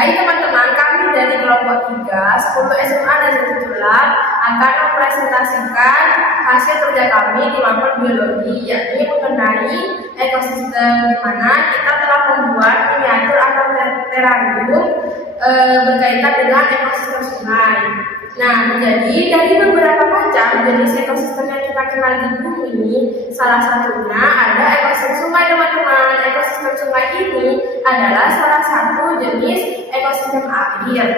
Baik teman-teman, kami dari kelompok 3, 10 SMA dan 1 Tulak akan mempresentasikan hasil kerja kami di mapel biologi, yakni mengenai ekosistem, di mana kita telah membuat miniatur atau terarium berkaitan dengan ekosistem sungai. Nah, jadi dari beberapa macam jenis ekosistem yang kita kenal di bumi ini, salah satunya ada ekosistem sungai teman-teman. Ekosistem sungai ini adalah salah satu jenis ekosistem air.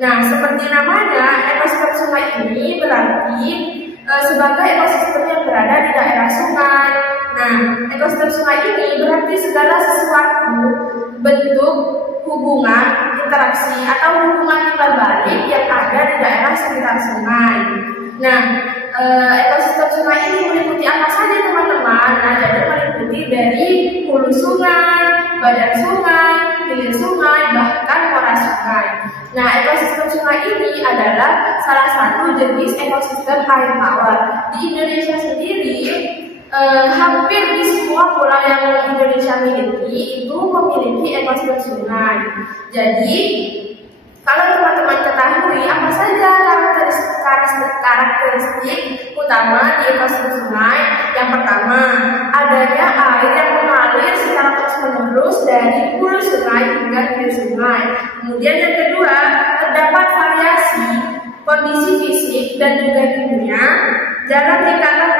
Nah, seperti namanya, ekosistem sungai ini berarti sebagai ekosistem yang berada di daerah sungai. Nah, ekosistem sungai ini berarti segala sesuatu bentuk hubungan, interaksi atau hubungan timbal balik yang ada di daerah sekitar sungai. Nah, ekosistem sungai ini meliputi apa saja teman-teman? Nah, jadi meliputi dari hulu sungai, badan sungai, hilir sungai, bahkan muara sungai. Nah, ekosistem sungai ini adalah salah satu jenis ekosistem air tawar. Di Indonesia sendiri, hampir di semua pulau yang Indonesia miliki itu memiliki ekosistem sungai. Jadi, kalau teman-teman ketahui apa saja karakteristik utama di ekosistem sungai, yang pertama adanya air yang mengalir secara terus-menerus dari hulu sungai hingga hilir sungai. Kemudian yang kedua, terdapat variasi kondisi fisik dan juga kimia dalam tingkatan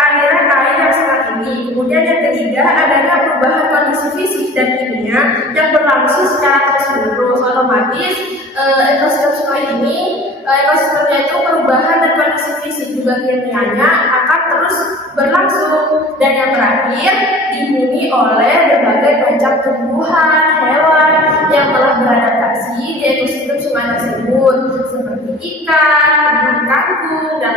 aliran air yang sangat tinggi. Kemudian yang ketiga, adanya perubahan kondisi fisik dan kimia yang berlangsung secara terus-menerus. Otomatis ekosistem sungai ini, ekosistemnya itu perubahan dan kondisi fisik juga kimianya akan terus berlangsung. Dan yang terakhir, dihuni oleh berbagai macam tumbuhan, hewan yang telah beradaptasi di ekosistem sungai tersebut, seperti ikan, kangkung, dan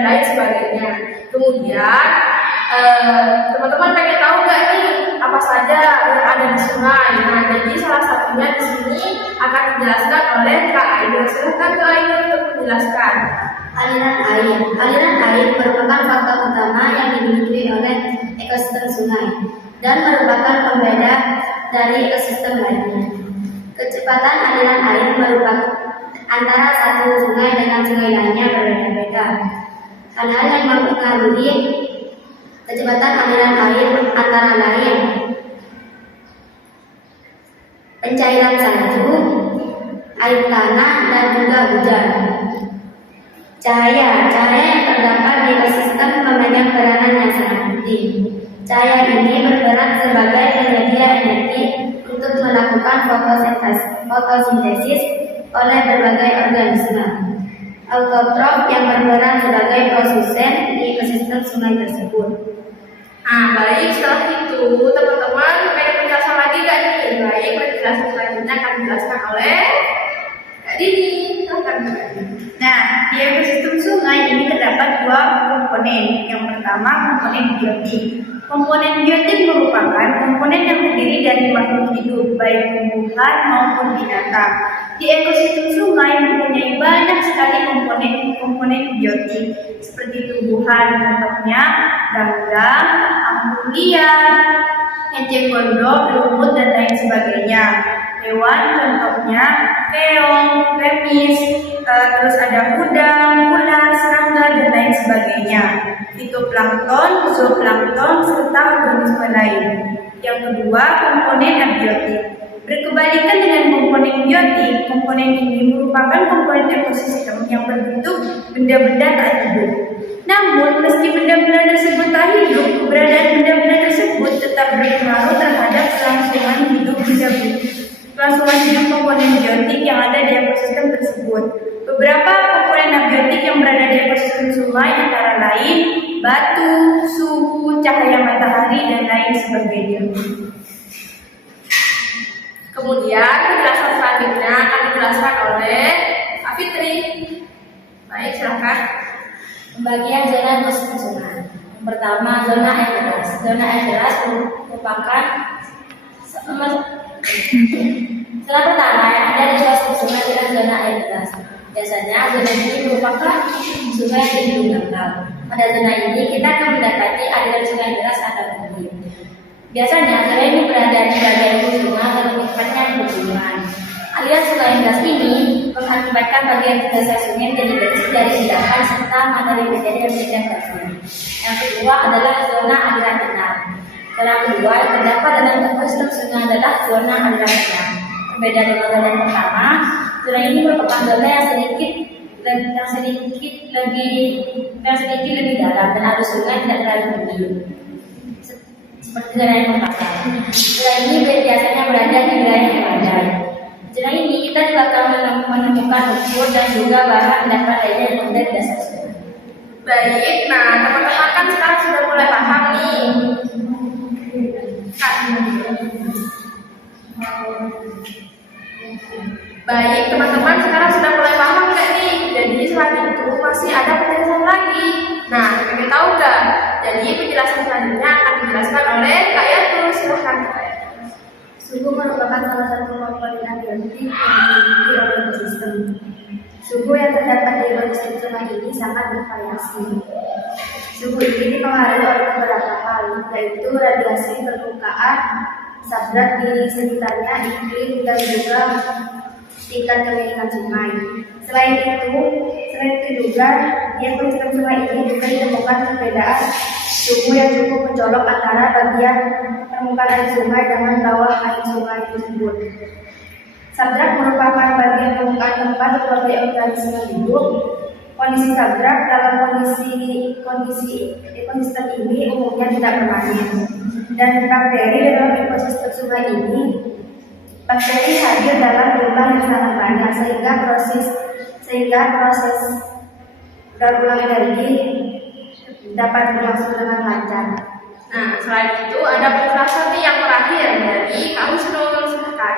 lain sebagainya. Kemudian teman-teman pengen tahu nggak nih apa saja yang ada di sungai? Nah, jadi salah satunya di sini akan dijelaskan oleh Kak Ainur. Silakan Kak Ainur untuk menjelaskan. Aliran air merupakan faktor utama yang dimiliki oleh ekosistem sungai dan merupakan pembeda dari ekosistem lainnya. Kecepatan aliran air merupakan antara satu sungai dengan sungai lainnya berbeda-beda. Hal-hal yang mempengaruhi kecepatan aliran air antara lain pencairan salju, air tanah, dan juga hujan. Cahaya yang terdapat di ekosistem memegang peranan yang sangat penting. Cahaya ini berperan sebagai penyedia energi untuk melakukan fotosintesis oleh berbagai organisme. Autotrof yang berperan sebagai produsen di ekosistem sungai tersebut. Baik, setelah itu teman-teman pengen penjelasan lagi gak nih? Baik, penjelasan selanjutnya akan dijelaskan oleh Kak Dini. Nah, di ekosistem sungai ini terdapat dua komponen. Yang pertama, komponen biotik. Komponen biotik merupakan komponen yang terdiri dari makhluk hidup, baik tumbuhan maupun binatang. Di ekosistem sungai mempunyai banyak sekali komponen biotik, seperti tumbuhan, contohnya ganggang, anggur liar, eceng gondok, lumut, dan lain sebagainya. Hewan, contohnya keong, remis, terus ada udang, ular, serangga, dan lain sebagainya. Fitoplankton, zooplankton, serta organisme lain. Yang kedua, komponen abiotik. Berkebalikan dengan komponen biotik, komponen ini merupakan komponen ekosistem yang berbentuk benda-benda tak hidup. Namun, meski benda-benda tersebut tak hidup, keberadaan benda-benda tersebut tetap berpengaruh terhadap kelangsungan hidup komponen biotik yang ada di ekosistem tersebut. Beberapa komponen abiotik yang berada di ekosistem sungai antara lain batu, suhu, cahaya matahari, dan lain sebagainya. Kemudian penjelasan selanjutnya akan dijelaskan oleh Kak Fitri. Baik, silakan. Pembagian zona ekosistem sungai. Yang pertama, zona air deras. Zona air deras merupakan zona pertama yang ada di ekosistem sungai dengan zona air deras. Biasanya zona ini merupakan sungai yang tinggi dangkal. Pada zona ini kita akan mendapati aliran sungai deras atau bukit. Biasanya sungai ini berada di bagian hulu sungai dan lebih tepatnya di pegunungan. Aliran sungai yang deras ini mengakibatkan bagian dasar sungai menjadi bersih dari endapan serta materi yang berasnya. Yang kedua adalah zona aliran tenang. Zona kedua yang terdapat dalam ekosistem sungai adalah zona aliran tenang. Berbeda dengan zona yang pertama, zona ini merupakan zona yang sedikit lebih dalam dan arus sungai tidak terlalu tinggi. Seperti zona yang pertama. Zona ini biasanya berada di wilayah yang badai. Zona ini kita juga akan menemukan lumpur dan juga bahan endapan lainnya yang ada di dasar sungai. Baik, nah teman-teman kan sekarang sudah mulai paham nih. Baik, teman-teman sekarang sudah mulai paham nggak nih? Jadi selain itu masih ada penjelasan lagi. Nah, kalian tahu nggak? Jadi penjelasan selanjutnya akan dijelaskan oleh Kak Yatul. Silahkan Kak Yatul. Suhu merupakan salah satu komponen abiotik yang dimiliki oleh ekosistem. Suhu yang terdapat di ekosistem sungai ini sangat bervariasi. Suhu ini dipengaruhi oleh beberapa hal, yaitu radiasi permukaan, sabrak di sekitarnya, iklim, dan juga tingkat kemiringan sungai. Selain itu juga di ekosistem sungai ini juga ditemukan perbedaan suhu yang cukup mencolok antara bagian permukaan air sungai dengan bawah air sungai tersebut. Sabrak merupakan bagian permukaan tempat berbagai organisme hidup. Kondisi sabrak dalam kondisi ekosistem ini umumnya tidak permanen. Dan bakteri dalam ekosistem sungai ini, bakteri hadir dalam jumlah yang sangat banyak sehingga proses daur ulang energi dapat berlangsung dengan lancar. Nah, selain itu ada penjelasan nih yang terakhir dari Kak Husnul. Silakan.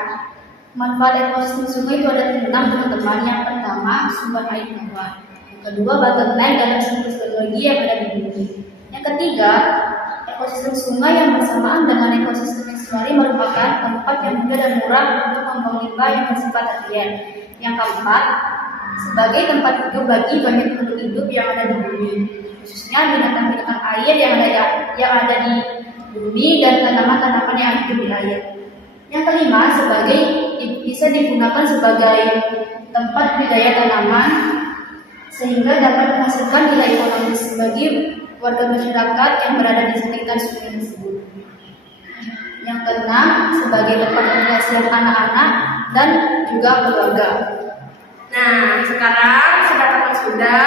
Manfaat ekosistem sungai itu ada 6 teman-teman. Yang pertama, sumber air tawar. Yang kedua, bottleneck dalam siklus geologi yang ada di bumi. Yang ketiga, ekosistem sungai yang bersamaan dengan ekosistem estuari merupakan tempat yang mudah dan murah untuk membuang limbah yang bersifat harian. Yang keempat, sebagai tempat hidup bagi banyak makhluk hidup yang ada di bumi, khususnya binatang-binatang air yang ada di bumi dan tanaman-tanaman yang hidup di air. Yang kelima, bisa digunakan sebagai tempat budidaya tanaman sehingga dapat menghasilkan nilai ekonomis bagi warga masyarakat yang berada di sekitar sungai tersebut. Yang keenam, sebagai tempat penghasilan anak-anak dan juga keluarga. Nah, sekarang sudah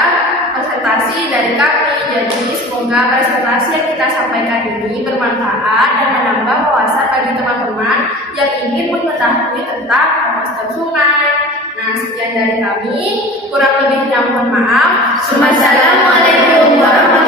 presentasi dari kami. Jadi semoga presentasi yang kita sampaikan ini bermanfaat dan menambah wawasan bagi teman-teman yang ingin mengetahui tentang ekosistem sungai. Nah, sekian dari kami. Kurang lebihnya mohon maaf. Wassalamualaikum warahmatullahi wabarakatuh.